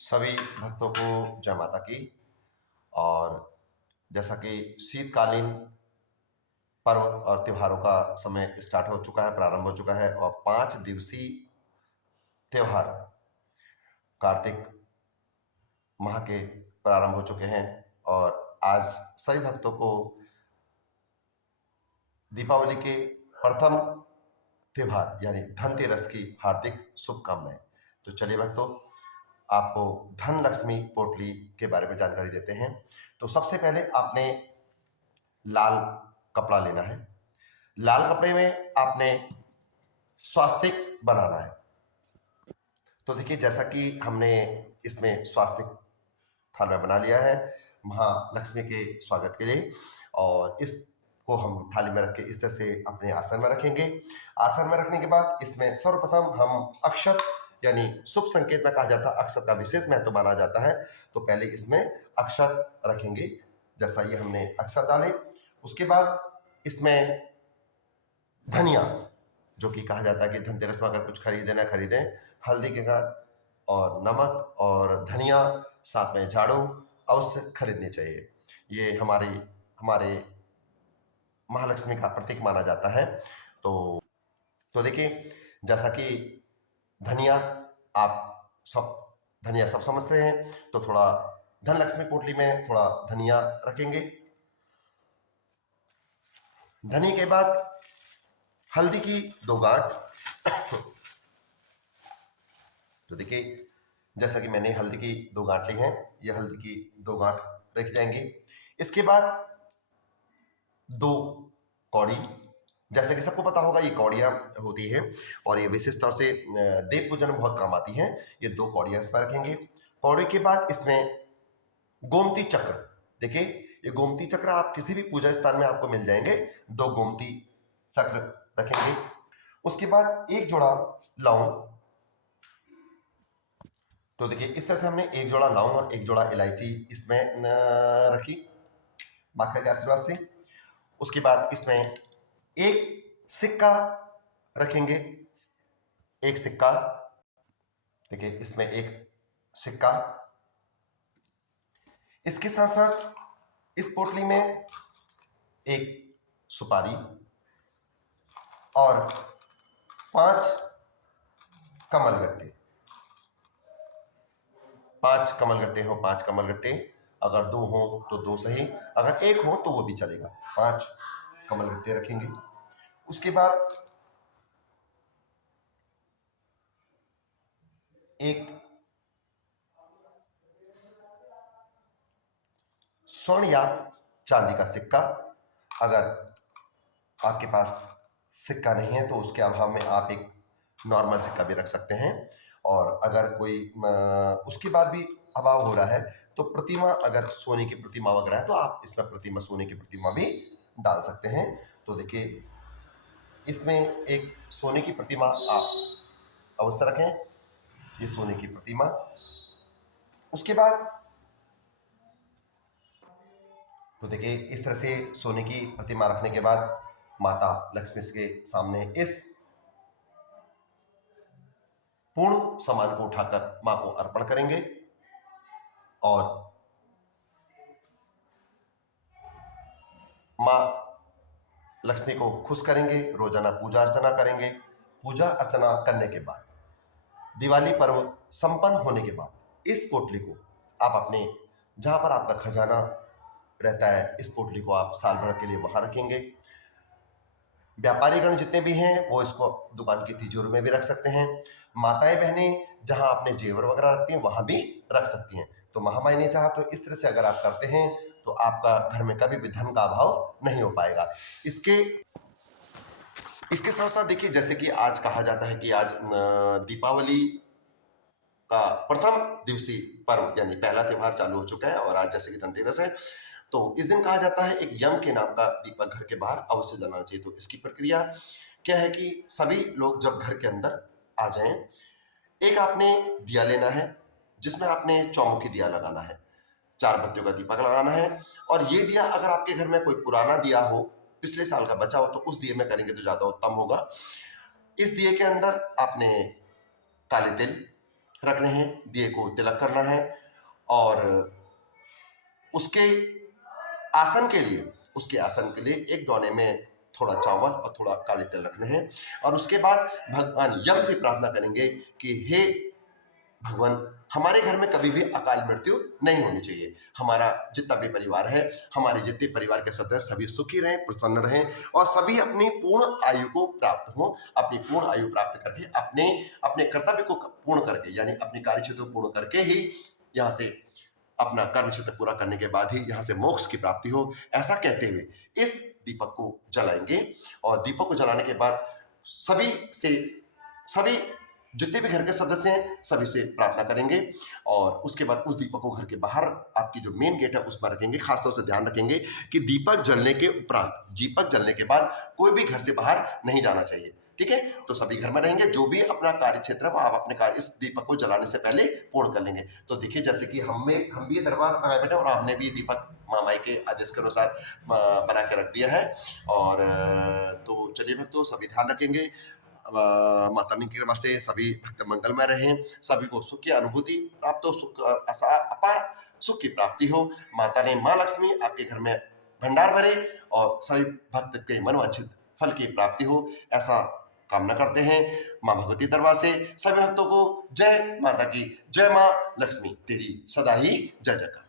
सभी भक्तों को जय माता की। और जैसा कि शीतकालीन पर्व और त्योहारों का समय स्टार्ट हो चुका है, प्रारंभ हो चुका है और 5 दिवसीय त्योहार कार्तिक माह के प्रारंभ हो चुके हैं। और आज सभी भक्तों को दीपावली के प्रथम त्योहार यानी धनतेरस की हार्दिक शुभकामनाएं। तो चलिए भक्तों, आपको धन लक्ष्मी पोटली के बारे में जानकारी देते हैं। तो सबसे पहले आपने लाल कपड़ा लेना है। लाल कपड़े में आपने स्वास्तिक बनाना है। तो देखिए, जैसा कि हमने इसमें स्वास्तिक थाल में बना लिया है महालक्ष्मी के स्वागत के लिए, और इसको हम थाली में रख के इस तरह से अपने आसन में रखेंगे। आसन में रखने के बाद इसमें सर्वप्रथम हम अक्षत यानी शुभ संकेत में कहा जाता है, अक्षत का विशेष महत्व माना जाता है। तो पहले इसमें अक्षत रखेंगे। जैसा ये हमने अक्षत डाले, उसके बाद इसमें धनिया, जो कि कहा जाता है कि धनतेरस में अगर कुछ खरीदें ना खरीदें, हल्दी के गांठ और नमक और धनिया साथ में झाड़ू अवश्य खरीदनी चाहिए। ये हमारे महालक्ष्मी का प्रतीक माना जाता है। तो देखिए, जैसा कि धनिया धनिया सब समझते हैं, तो थोड़ा धन लक्ष्मी पोटली में थोड़ा धनिया रखेंगे। धनिया के बाद हल्दी की 2 गांठ। तो देखिए, जैसा कि मैंने हल्दी की 2 गांठ ली हैं, ये हल्दी की 2 गांठ रख जाएंगे। इसके बाद 2 कौड़ी, जैसे कि सबको पता होगा ये कौड़ियाँ होती हैं और ये विशेष तौर से देव पूजन में बहुत काम आती हैं। ये 2 कौड़ियाँ इस पर रखेंगे। कौड़ी के बाद इसमें गोमती चक्र, देखिए ये गोमती चक्र आप किसी भी पूजा स्थान में आपको मिल जाएंगे। 2 गोमती चक्र रखेंगे। उसके बाद 1 जोड़ा लौंग। तो देखिए, इस तरह से हमने 1 जोड़ा लौंग और 1 जोड़ा इलायची इसमें रखी माता के आशीर्वाद से। उसके बाद इसमें 1 सिक्का रखेंगे। 1 सिक्का, देखिए इसमें 1 सिक्का। इसके साथ साथ इस पोटली में 1 सुपारी और 5 कमलगट्टे। 5 कमलगट्टे हो 5 कमलगट्टे, अगर 2 हो तो 2 सही, अगर 1 हो तो वो भी चलेगा। 5 कमलगट्टे रखेंगे। उसके बाद 1 स्वर्ण या चांदी का सिक्का। अगर आपके पास सिक्का नहीं है तो उसके अभाव में आप एक नॉर्मल सिक्का भी रख सकते हैं। और अगर कोई उसके बाद भी अभाव हो रहा है तो प्रतिमा, अगर सोने की प्रतिमा वगैरह है तो आप इसमें प्रतिमा, सोने की प्रतिमा भी डाल सकते हैं। तो देखिए, इसमें एक सोने की प्रतिमा आप अवश्य रखें, ये सोने की प्रतिमा। उसके बाद तो देखिए, इस तरह से सोने की प्रतिमा रखने के बाद माता लक्ष्मी के सामने इस पूर्ण सामान को उठाकर मां को अर्पण करेंगे और मां लक्ष्मी को खुश करेंगे। रोजाना पूजा अर्चना करेंगे। पूजा अर्चना करने के बाद, दिवाली पर्व संपन्न होने के बाद, इस पोटली को आप अपने जहां पर आपका खजाना रहता है, इस पोटली को आप साल भर के लिए वहां रखेंगे। व्यापारीगण जितने भी हैं वो इसको दुकान की तिजोरी में भी रख सकते हैं। माताएं बहनें जहां अपने जेवर वगैरह रखती हैं वहां भी रख सकती हैं। तो महामाई ने चाहा तो इस तरह से अगर आप करते हैं तो आपका घर में कभी भी धन का अभाव नहीं हो पाएगा। इसके साथ साथ देखिए, जैसे कि आज कहा जाता है कि आज दीपावली का प्रथम दिवसीय पर्व यानी पहला त्योहार चालू हो चुका है और आज जैसे कि धनतेरस है, तो इस दिन कहा जाता है एक यम के नाम का दीपक घर के बाहर अवश्य जलाना चाहिए। तो इसकी प्रक्रिया क्या है कि सभी लोग जब घर के अंदर आ जाएं, एक आपने दिया लेना है जिसमें आपने चौमुखी दिया लगाना है, 4 बत्तियों का दीपक लगाना है। और ये दिया अगर आपके घर में कोई पुराना दिया हो, पिछले साल का बचा हो, तो उस दिए में करेंगे तो ज्यादा उत्तम होगा। इस दिए के अंदर आपने काले तिल रखने हैं, दिए को तिलक करना है और उसके उसके आसन के लिए एक दोने में थोड़ा चावल और थोड़ा काले तिल रखने हैं और उसके बाद भगवान यम से प्रार्थना करेंगे कि हे भगवान, हमारे घर में कभी भी अकाल मृत्यु नहीं होनी चाहिए। हमारा जितना भी परिवार है, हमारे जितने परिवार के सदस्य सभी सुखी रहें, प्रसन्न रहें और सभी अपनी पूर्ण आयु को प्राप्त हो। अपनी पूर्ण आयु प्राप्त करके अपने अपने कर्तव्य को पूर्ण करके, यानी अपनी कार्य क्षेत्र को पूर्ण करके ही यहाँ से अपना कर्म क्षेत्र पूरा करने के बाद ही यहाँ से मोक्ष की प्राप्ति हो, ऐसा कहते हुए इस दीपक को जलाएंगे। और दीपक को जलाने के बाद सभी जितने भी घर के सदस्य हैं सभी से प्रार्थना करेंगे और उसके बाद उस दीपक को घर के बाहर आपकी जो मेन गेट है उस पर रखेंगे। खासतौर से ध्यान रखेंगे कि दीपक जलने के उपरांत, दीपक जलने के बाद कोई भी घर से बाहर नहीं जाना चाहिए। ठीक है, तो सभी घर में रहेंगे। जो भी अपना कार्य क्षेत्र है वो आप अपने कार्य इस दीपक को जलाने से पहले पूर्ण कर लेंगे। तो देखिए, जैसे कि हम भी दरबार लगाए बैठे और हमने भी दीपक माँ माई के आदेश के अनुसार बना के रख दिया है। और तो चलिए भक्तों, सभी ध्यान रखेंगे। माता रानी की कृपा से सभी भक्त मंगलमय रहें, सभी को सुख की अनुभूति प्राप्त हो, अपार सुख की प्राप्ति हो। माता ने माँ लक्ष्मी आपके घर में भंडार भरे और सभी भक्त के मनवांछित फल की प्राप्ति हो, ऐसा कामना करते हैं। माँ भगवती दरबार से सभी भक्तों को जय माता की, जय माँ लक्ष्मी तेरी सदा ही जय जयकार।